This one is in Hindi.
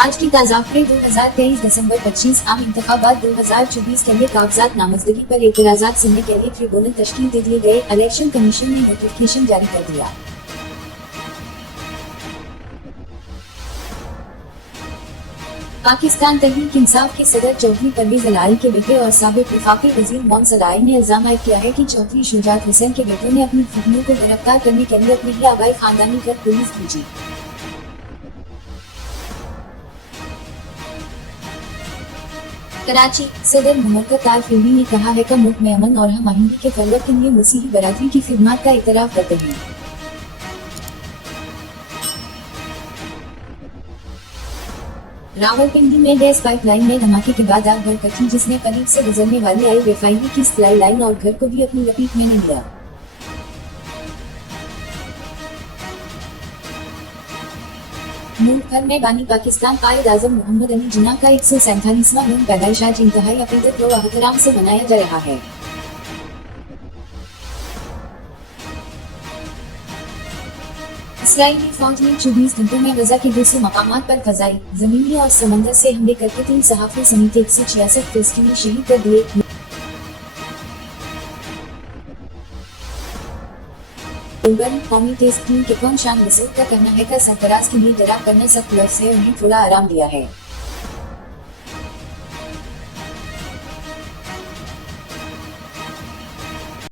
आज की ताज़ा खबरें 2023 दिसंबर 25 आम इंतखाबात 2024 के लिए कागजात नामजदगी पर एतराज़ात सुनने के लिए ट्रिब्यूनल तश्कील दे दिए गए। इलेक्शन कमीशन ने नोटिफिकेशन जारी कर दिया। पाकिस्तान तहरीक इंसाफ के सदर चौधरी परवेज अलाई के बेटे और साबिक वफाकी वजीर मोहम्मद अलाई ने इल्जाम आयद किया है कि चौधरी शुजात हुसैन के बेटों ने अपनी फुफियों को गिरफ्तार करने के लिए अपनी ही आबाई खानदानी घर पुलिस भेजी। कराची सदर मोहम्मद तारफिल्मी ने कहा है कि मुल्क में अमन और हम आहंगी के फरोग के लिए मसीही बरादरी की खिदमत का इतराफ करते हैं। रावलपिंडी में गैस पाइपलाइन में धमाके के बाद आग भड़क उठी, जिसने करीब से गुजरने वाली आई रिफाइनरी की सप्लाई लाइन और घर को भी अपनी लपेट में ले लिया। मुल्क भर में बानी पाकिस्तान कायद आजम मोहम्मद अली जिन्ना का 147वां यौम पैदाइश आज इंतहाई अकीदत व एहतराम से मनाया जा रहा है। इसराइली फौज ने 24 घंटों में गजा के 200 मकामात पर फजाई, जमीनी और समंदर से हमले करके 3 सहाफी समेत 166 फिलिस्तीनी शहीद कर दिए। कौमी टेस्ट टीम के कौन शान मसूद का कहना है कि सरफराज के लिए डरा करने सख्त लफ्ज से उन्हें थोड़ा आराम दिया है।